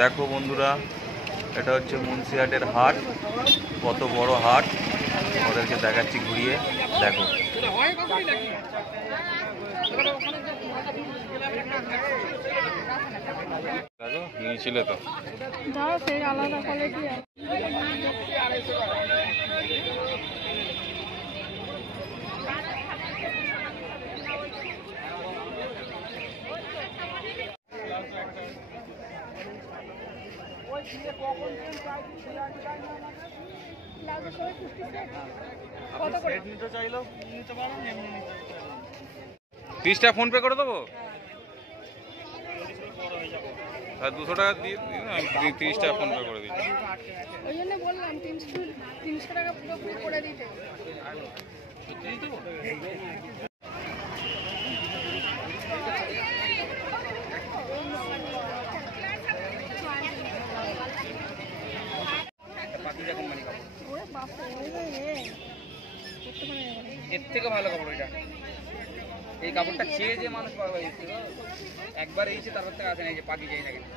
দেখো বন্ধুরা, এটা হচ্ছে মুন্সিহাটের হাট। কত বড় হাট ওদেরকে দেখাচ্ছি ঘুরিয়ে। দেখো নিয়েছিলে তো আলাদা কোয়ালিটি। $30 ফোন পে করে দেবো। আর $200 দিয়ে $30 ফোন পে করে দিচ্ছি। ওই জন্য বললাম 300 টাকা পুরোপুরি করে দিতে। এর থেকে ভালো কাপড় এটা। এই কাপড়টা খেয়ে যে মানুষ পাগল হয়ে যাচ্ছে, একবার এসে তারপর থেকে আসে না, এই যে পাখি যাই না কিন্তু।